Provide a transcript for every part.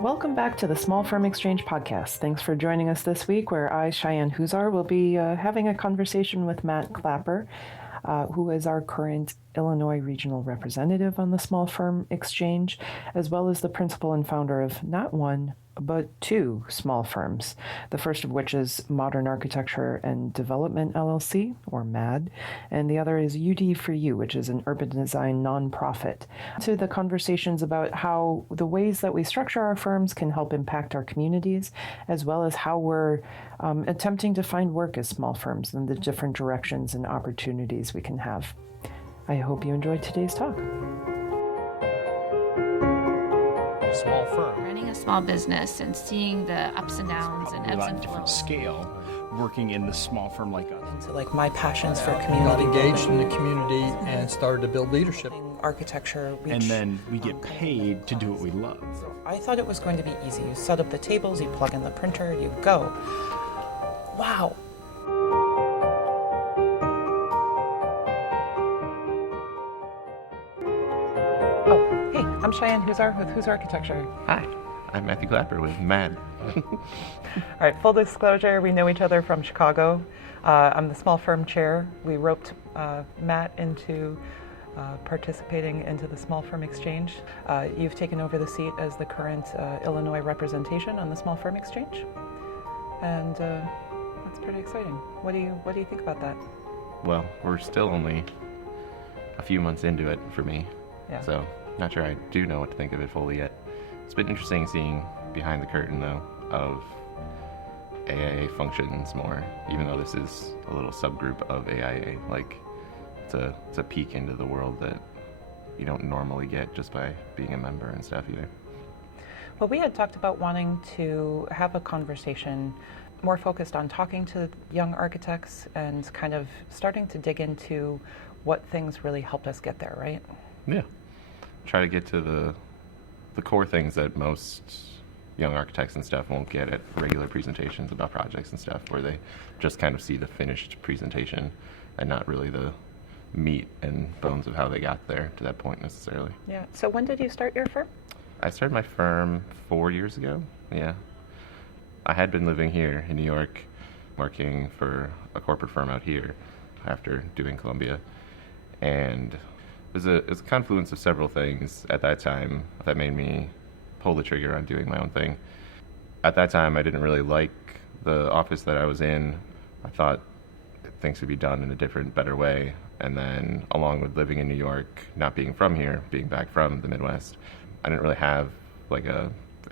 Welcome back to the Small Firm Exchange podcast. Thanks for joining us this week, where I, Chyanne Husar, will be having a conversation with Matt Clapper, who is our current Illinois regional representative on the Small Firm Exchange, as well as the principal and founder of not one, but two small firms, the first of which is Modern Architecture and Development LLC, or MAD, and the other is UD4U, which is an urban design nonprofit. To the conversations about how the ways that we structure our firms can help impact our communities, as well as how we're attempting to find work as small firms and the different directions and opportunities we can have. I hope you enjoyed today's talk. Small firm. Running a small business and seeing the ups and downs and ebbs and Different flows. scale, working in the small firm like us. So like my passions for Got community engaged in building, the community and started to build leadership. architecture, And then we get paid to do what we love. So I thought it was going to be easy. You set up the tables, you plug in the printer, you go. Wow. Oh, hey, I'm Chyanne Husar with Husar Architecture. Hi, I'm Matthew Clapper with MAD. All right, full disclosure, we know each other from Chicago. I'm the small firm chair. We roped Matt into participating into the Small Firm Exchange. You've taken over the seat as the current Illinois representation on the Small Firm Exchange, and that's pretty exciting. What do you think about that? Well, we're still only a few months into it for me, Yeah. so not sure I do know what to think of it fully yet. It's been interesting seeing behind the curtain, though, of AIA functions more, even though this is a little subgroup of AIA. Like, it's a peek into the world that you don't normally get just by being a member and stuff either. Well, we had talked about wanting to have a conversation more focused on talking to young architects and kind of starting to dig into what things really helped us get there, right? Yeah. Try to get to the core things that most young architects and stuff won't get at regular presentations about projects and stuff, where they just kind of see the finished presentation and not really the meat and bones of how they got there to that point necessarily. Yeah. So when did you start your firm? I started my firm 4 years ago. Yeah. I had been living here in New York, working for a corporate firm out here after doing Columbia. And it was a confluence of several things at that time that made me pull the trigger on doing my own thing. At that time, I didn't really like the office that I was in. I thought things could be done in a different, better way. And then, along with living in New York, not being from here, being back from the Midwest, I didn't really have like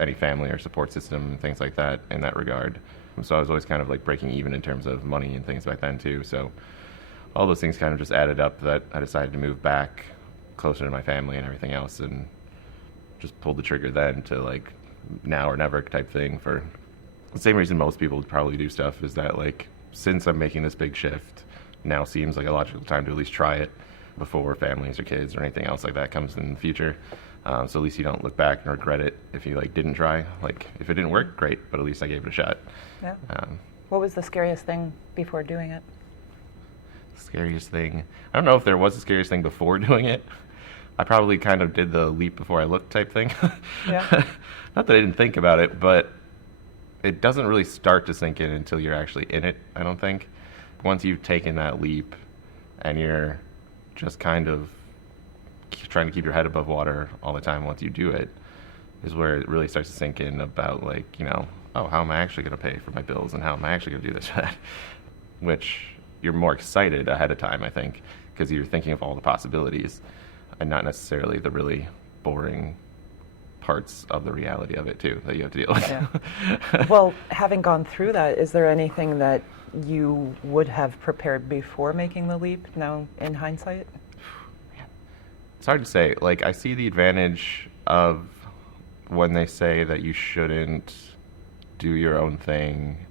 any family or support system and things like that in that regard. So I was always kind of like breaking even in terms of money and things back then too. So all those things kind of just added up that I decided to move back closer to my family and everything else, and just pulled the trigger then to like now or never type thing. For the same reason most people would probably do stuff, is that like, since I'm making this big shift, now seems like a logical time to at least try it before families or kids or anything else like that comes in the future. So at least you don't look back and regret it if you like didn't try. Like, if it didn't work, great, but at least I gave it a shot. Yeah. What was the scariest thing before doing it? Scariest thing, I don't know if there was a scariest thing before doing it. I probably kind of did the leap before I looked type thing. Yeah. Not that I didn't think about it, but it doesn't really start to sink in until you're actually in it, I don't think. Once you've taken that leap and you're just kind of trying to keep your head above water all the time once you do it, is where it really starts to sink in about, like, you know, oh, how am I actually going to pay for my bills, and how am I actually going to do this or that? Which you're more excited ahead of time, I think, because you're thinking of all the possibilities and not necessarily the really boring parts of the reality of it too that you have to deal with. Yeah. Well, having gone through that, is there anything that you would have prepared before making the leap now in hindsight? It's hard to say. Like, I see the advantage of when they say that you shouldn't do your own thing,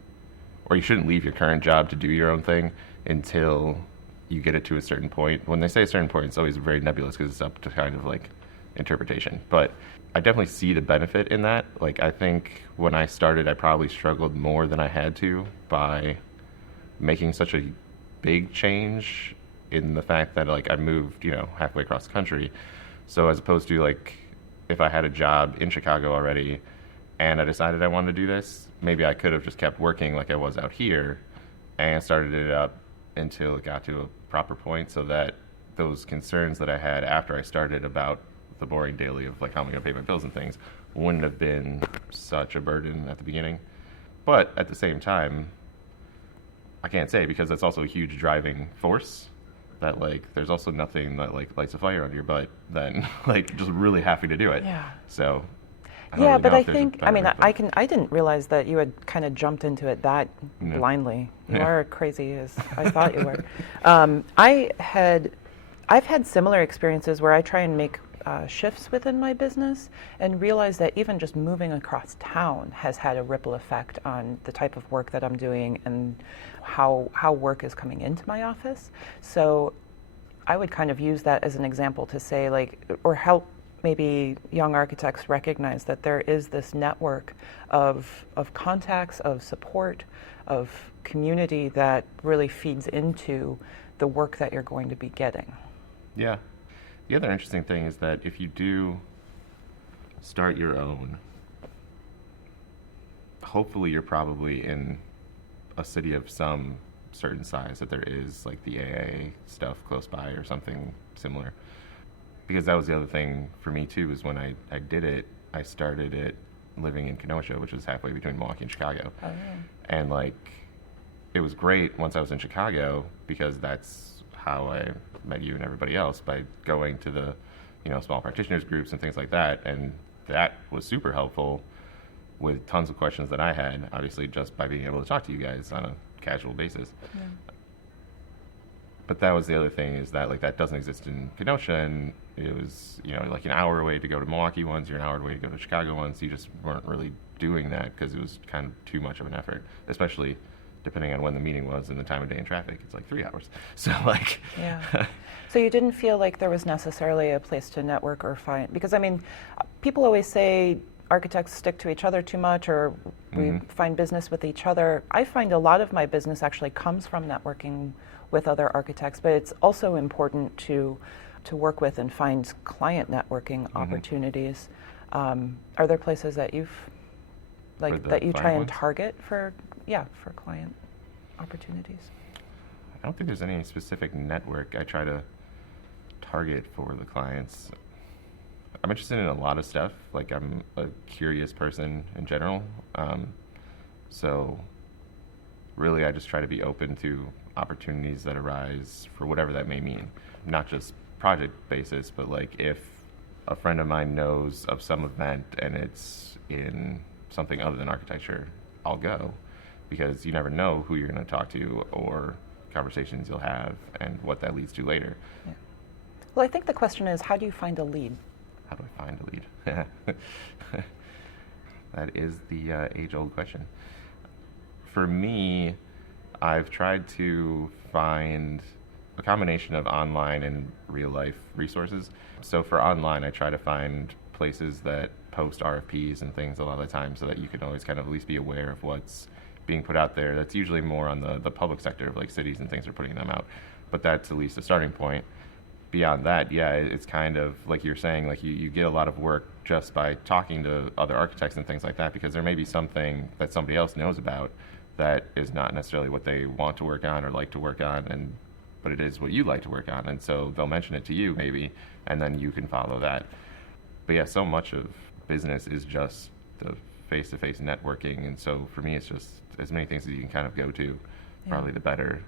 or you shouldn't leave your current job to do your own thing until you get it to a certain point. When they say a certain point, it's always very nebulous because it's up to kind of like interpretation. But I definitely see the benefit in that. Like, I think when I started, I probably struggled more than I had to by making such a big change in the fact that, like, I moved, you know, halfway across the country. So as opposed to, like, if I had a job in Chicago already and I decided I wanted to do this. Maybe I could have just kept working like I was out here and started it up until it got to a proper point so that those concerns that I had after I started about the boring daily of like how am I going to pay my bills and things wouldn't have been such a burden at the beginning. But at the same time, I can't say, because that's also a huge driving force, that like there's also nothing that like lights a fire under your butt than like just really having to do it. Yeah. So I don't Yeah, really but know I if there's a think, better way to put it. I didn't realize that you had kind of jumped into it that No. blindly. You Yeah. are crazy as I thought you were. I've had similar experiences where I try and make shifts within my business and realize that even just moving across town has had a ripple effect on the type of work that I'm doing and how work is coming into my office. So I would kind of use that as an example to say, like, or help maybe young architects recognize that there is this network of contacts, of support, of community that really feeds into the work that you're going to be getting. Yeah. The other interesting thing is that if you do start your own, hopefully you're probably in a city of some certain size, that there is like the AIA stuff close by or something similar. Because that was the other thing for me too, is when I did it, I started it living in Kenosha, which is halfway between Milwaukee and Chicago. Oh, And like, it was great once I was in Chicago, because that's how I met you and everybody else, by going to the, small practitioners groups and things like that. And that was super helpful with tons of questions that I had, obviously just by being able to talk to you guys on a casual basis. Yeah. But that was the other thing, is that like that doesn't exist in Kenosha, and it was, like an hour away to go to Milwaukee once, you're an hour away to go to Chicago once. You just weren't really doing that because it was kind of too much of an effort, especially depending on when the meeting was and the time of day in traffic. It's like 3 hours. So like, Yeah. So you didn't feel like there was necessarily a place to network or find, because I mean, people always say architects stick to each other too much, or we find business with each other. I find a lot of my business actually comes from networking with other architects, but it's also important to work with and find client networking opportunities. Are there places that you've that you try and ones? target for client opportunities? I don't think there's any specific network I try to target for the clients. I'm interested in a lot of stuff. Like, I'm a curious person in general. So really, I just try to be open to opportunities that arise for whatever that may mean. Not just project basis, but like if a friend of mine knows of some event and it's in something other than architecture, I'll go, because you never know who you're going to talk to or conversations you'll have and what that leads to later. Yeah. Well, I think the question is, how do you find a lead? How do I find a lead? That is the age-old question. For me, I've tried to find a combination of online and real-life resources. So for online, I try to find places that post RFPs and things a lot of the time, so that you can always kind of at least be aware of what's being put out there. That's usually more on the public sector, of like cities and things are putting them out. But that's at least a starting point. Beyond that, yeah, it's kind of like you're saying, like you get a lot of work just by talking to other architects and things like that, because there may be something that somebody else knows about that is not necessarily what they want to work on or like to work on, but it is what you like to work on, and so they'll mention it to you maybe, and then you can follow that. But yeah, so much of business is just the face-to-face networking, and so for me, it's just as many things as you can kind of go to, probably the better.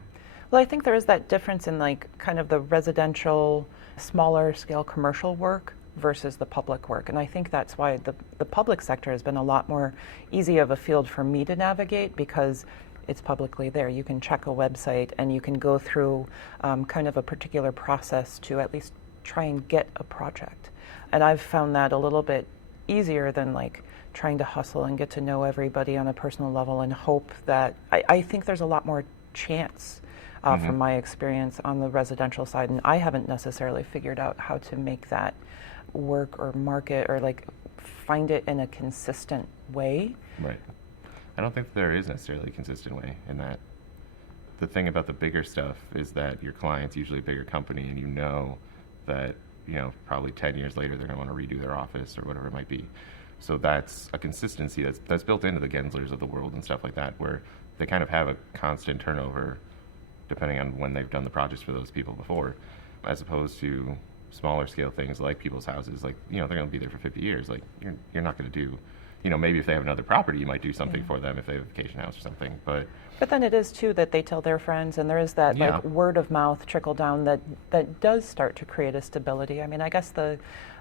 Well, I think there is that difference in like kind of the residential, smaller scale commercial work versus the public work. And I think that's why the public sector has been a lot more easy of a field for me to navigate, because it's publicly there. You can check a website and you can go through kind of a particular process to at least try and get a project. And I've found that a little bit easier than like trying to hustle and get to know everybody on a personal level and hope that, I think there's a lot more chance from my experience on the residential side, and I haven't necessarily figured out how to make that work or market or like find it in a consistent way. Right. I don't think there is necessarily a consistent way in that. The thing about the bigger stuff is that your client's usually a bigger company, and you know that probably 10 years later they're going to want to redo their office or whatever it might be. So that's a consistency that's built into the Genslers of the world and stuff like that, where they kind of have a constant turnover depending on when they've done the projects for those people before, as opposed to smaller scale things like people's houses. Like, they're going to be there for 50 years. Like, you're not going to do, maybe if they have another property, you might do something for them if they have a vacation house or something. But then it is too that they tell their friends, and there is that like word of mouth trickle down that does start to create a stability. I mean, I guess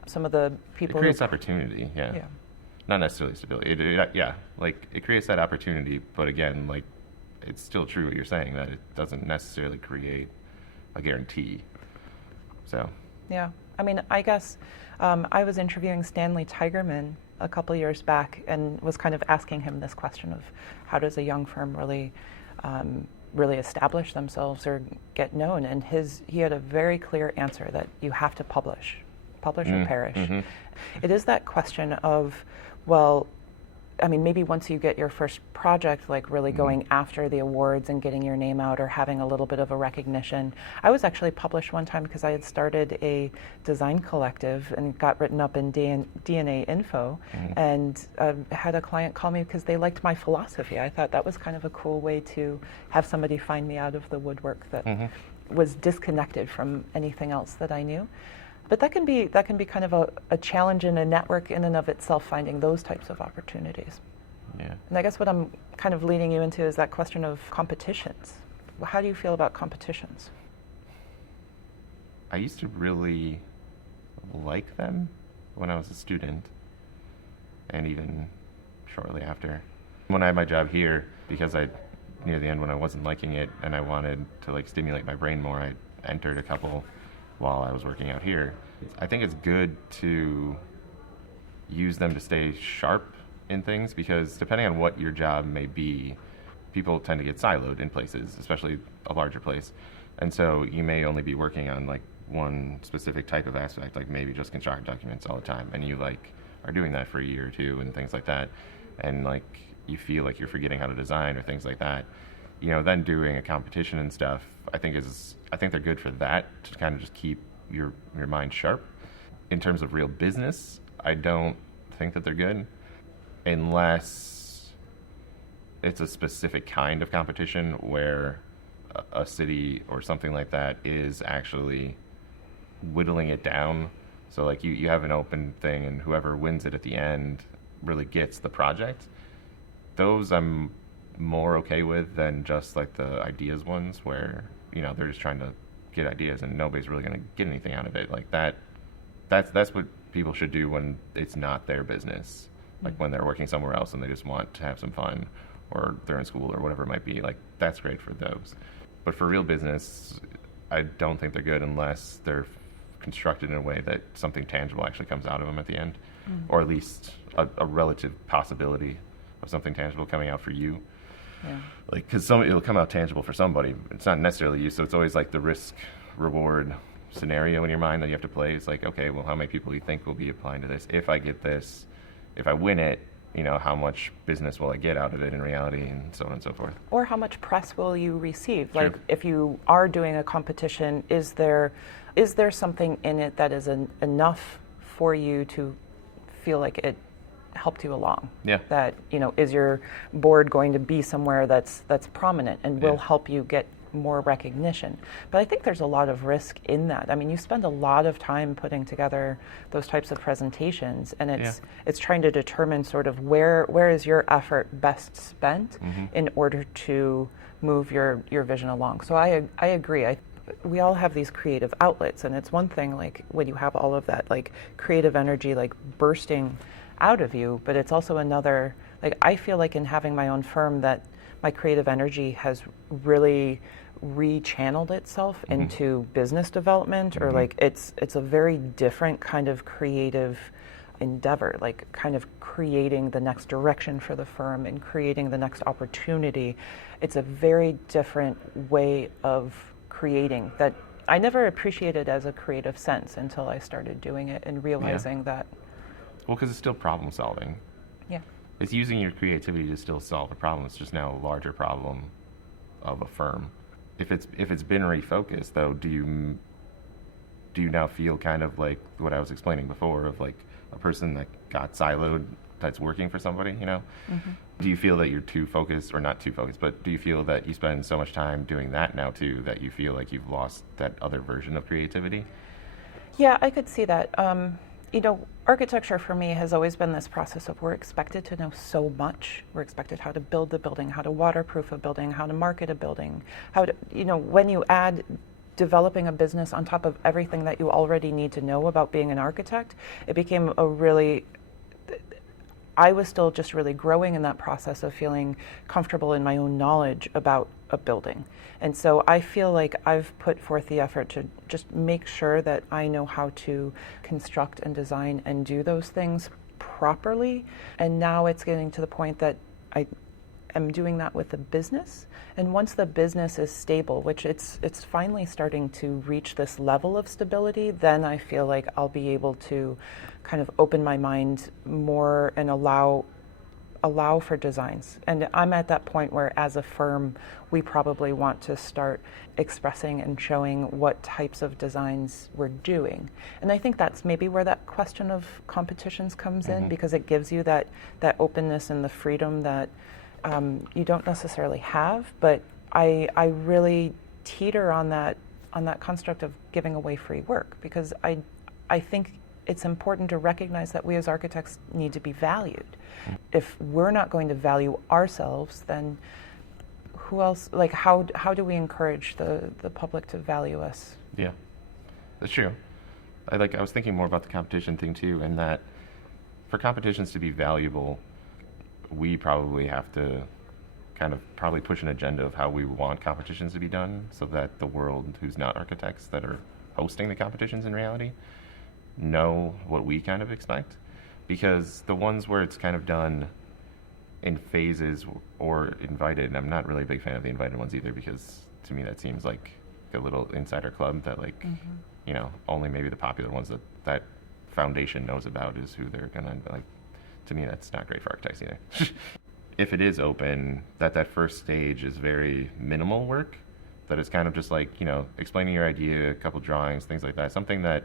some of the people it creates opportunity. Yeah. Not necessarily stability. It creates that opportunity, but again, like, it's still true what you're saying, that it doesn't necessarily create a guarantee. So. Yeah. I mean, I guess I was interviewing Stanley Tigerman a couple years back and was kind of asking him this question of how does a young firm really establish themselves or get known? And he had a very clear answer that you have to publish or perish. Mm-hmm. It is that question of, well, I mean, maybe once you get your first project, like really going after the awards and getting your name out or having a little bit of a recognition. I was actually published one time because I had started a design collective and got written up in DNA Info, and had a client call me because they liked my philosophy. I thought that was kind of a cool way to have somebody find me out of the woodwork that was disconnected from anything else that I knew. But that can be kind of a challenge in a network in and of itself, finding those types of opportunities. Yeah. And I guess what I'm kind of leading you into is that question of competitions. How do you feel about competitions? I used to really like them when I was a student, and even shortly after. When I had my job here, because near the end when I wasn't liking it and I wanted to like stimulate my brain more, I entered a couple while I was working out here. I think it's good to use them to stay sharp in things, because depending on what your job may be, people tend to get siloed in places, especially a larger place. And so you may only be working on like one specific type of aspect, like maybe just construction documents all the time, and you like are doing that for a year or two and things like that, and like you feel like you're forgetting how to design or things like that. Then doing a competition and stuff, I think they're good for that, to kind of just keep your mind sharp. In terms of real business, I don't think that they're good unless it's a specific kind of competition where a city or something like that is actually whittling it down. So like you have an open thing and whoever wins it at the end really gets the project. Those I'm more okay with than just like the ideas ones where they're just trying to get ideas and nobody's really going to get anything out of it. Like that's what people should do when it's not their business, like when they're working somewhere else and they just want to have some fun, or they're in school or whatever it might be. Like, that's great for those. But for real business, I don't think they're good unless they're constructed in a way that something tangible actually comes out of them at the end, or at least a relative possibility of something tangible coming out for you. Yeah. Like, because it'll come out tangible for somebody. It's not necessarily you, so it's always like the risk-reward scenario in your mind that you have to play. It's like, okay, well, how many people do you think will be applying to this? If I get this, if I win it, how much business will I get out of it in reality, and so on and so forth. Or how much press will you receive? True. Like, if you are doing a competition, is there something in it that is enough for you to feel like it helped you along? Yeah. That, is your board going to be somewhere that's prominent and will help you get more recognition? But I think there's a lot of risk in that. I mean, you spend a lot of time putting together those types of presentations, and it's trying to determine sort of where is your effort best spent in order to move your vision along. So I agree. We all have these creative outlets, and it's one thing like when you have all of that like creative energy like bursting out of you, but it's also another, like, I feel like in having my own firm that my creative energy has really rechanneled itself into business development, or like it's a very different kind of creative endeavor, like kind of creating the next direction for the firm and creating the next opportunity. It's a very different way of creating that I never appreciated as a creative sense until I started doing it and realizing that. Well, because it's still problem solving. Yeah. It's using your creativity to still solve a problem. It's just now a larger problem of a firm. If it's been refocused, though, do do you now feel kind of like what I was explaining before of like a person that got siloed that's working for somebody, you know? Mm-hmm. Do you feel that you're too focused, or not too focused, but do you feel that you spend so much time doing that now too that you feel like you've lost that other version of creativity? Yeah, I could see that. You know, architecture for me has always been this process of we're expected to know so much. We're expected how to build the building, how to waterproof a building, how to market a building, how to, you know, when you add developing a business on top of everything that you already need to know about being an architect, it became a really, I was still just really growing in that process of feeling comfortable in my own knowledge about a building. And so I feel like I've put forth the effort to just make sure that I know how to construct and design and do those things properly. And now it's getting to the point that I am doing that with the business. And once the business is stable, which it's finally starting to reach this level of stability, then I feel like I'll be able to kind of open my mind more and allow for designs. And I'm at that point where as a firm, we probably want to start expressing and showing what types of designs we're doing. And I think that's maybe where that question of competitions comes in, because it gives you that openness and the freedom that you don't necessarily have. But I really teeter on that construct of giving away free work, because I think it's important to recognize that we as architects need to be valued. If we're not going to value ourselves, then who else, like how do we encourage the public to value us? Yeah, that's true. I was thinking more about the competition thing too, and that for competitions to be valuable, we probably have to kind of probably push an agenda of how we want competitions to be done, so that the world who's not architects that are hosting the competitions in reality know what we kind of expect. Because the ones where it's kind of done in phases or invited, and I'm not really a big fan of the invited ones either, because to me that seems like a little insider club that you know, only maybe the popular ones that foundation knows about is who they're gonna like. To me, that's not great for architects either. If it is open, that first stage is very minimal work, that it's kind of just like, you know, explaining your idea, a couple drawings, things like that, something that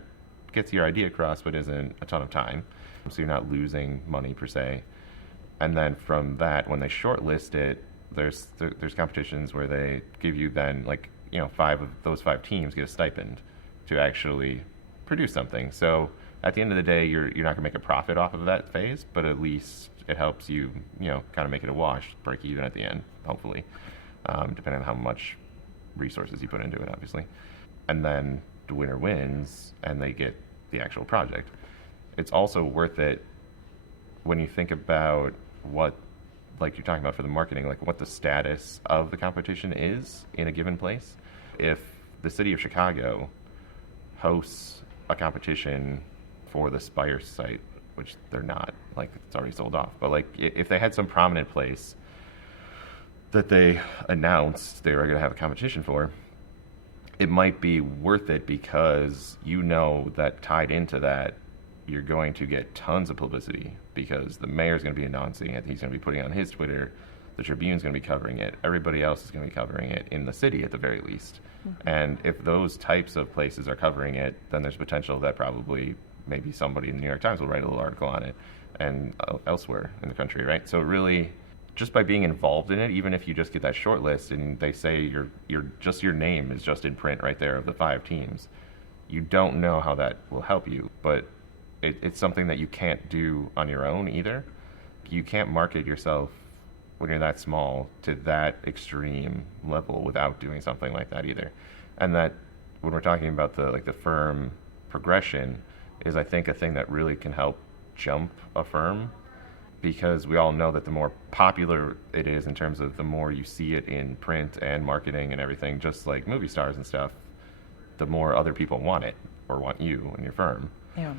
gets your idea across but isn't a ton of time, so you're not losing money per se. And then from that, when they shortlist it, there's competitions where they give you then, like, you know, 5 of those 5 teams get a stipend to actually produce something. So at the end of the day, you're not gonna make a profit off of that phase, but at least it helps you, you know, kind of make it a wash, break even at the end, hopefully, depending on how much resources you put into it, obviously. And then the winner wins, and they get the actual project. It's also worth it when you think about what, like you're talking about for the marketing, like what the status of the competition is in a given place. If the city of Chicago hosts a competition for the Spire site, which they're not, like it's already sold off, but like if they had some prominent place that they announced they were going to have a competition for, it might be worth it, because you know that tied into that, you're going to get tons of publicity, because the mayor's going to be announcing it, he's going to be putting it on his Twitter, the Tribune's going to be covering it, everybody else is going to be covering it in the city at the very least. And if those types of places are covering it, then there's potential that probably maybe somebody in the New York Times will write a little article on it, and elsewhere in the country, right? So really, just by being involved in it, even if you just get that short list and they say your name is just in print right there of the 5 teams, you don't know how that will help you. But it's something that you can't do on your own either. You can't market yourself when you're that small to that extreme level without doing something like that either. And that, when we're talking about the firm progression, is I think a thing that really can help jump a firm, because we all know that the more popular it is in terms of the more you see it in print and marketing and everything, just like movie stars and stuff, the more other people want it or want you and your firm. Yeah.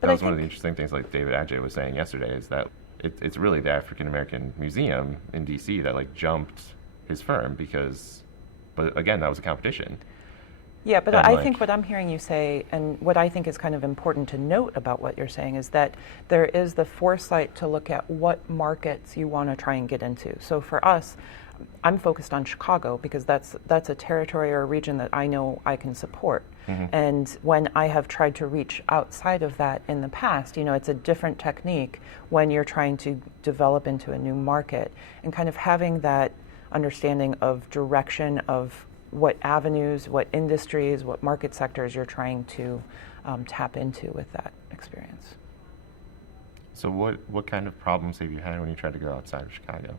But that was one of the interesting things, like David Adjaye was saying yesterday, is that it's really the African American Museum in DC that like jumped his firm, but again, that was a competition. Yeah, but I think what I'm hearing you say, and what I think is kind of important to note about what you're saying, is that there is the foresight to look at what markets you want to try and get into. So for us, I'm focused on Chicago, because that's a territory or a region that I know I can support. And when I have tried to reach outside of that in the past, it's a different technique when you're trying to develop into a new market, and kind of having that understanding of direction of what avenues, what industries, what market sectors you're trying to tap into with that experience. So what kind of problems have you had when you tried to go outside of Chicago?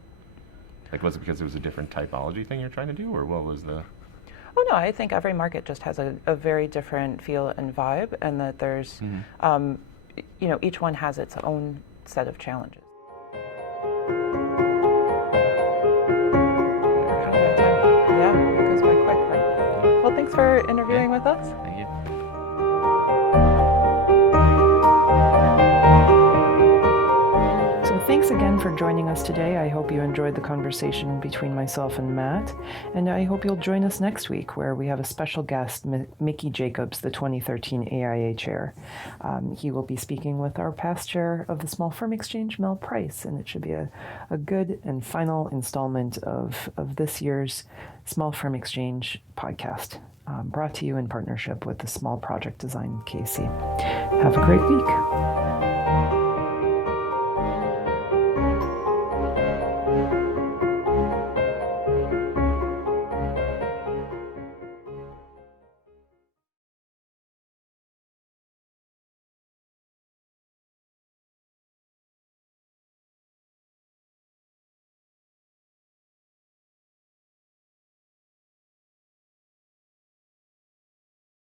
Like, was it because it was a different typology thing you're trying to do, or what was the... Oh no, I think every market just has a very different feel and vibe, and that there's, each one has its own set of challenges. We're kind of out of time. Yeah, it goes by quick, right? Well, thanks for interviewing with us. Thank you. So thanks again for joining us today. I hope you enjoyed the conversation between myself and Matt, and I hope you'll join us next week where we have a special guest, Mickey Jacobs, the 2013 AIA chair. He will be speaking with our past chair of the Small Firm Exchange, Mel Price, and it should be a good and final installment of this year's Small Firm Exchange podcast, brought to you in partnership with the Small Project Design KC. Have a great week.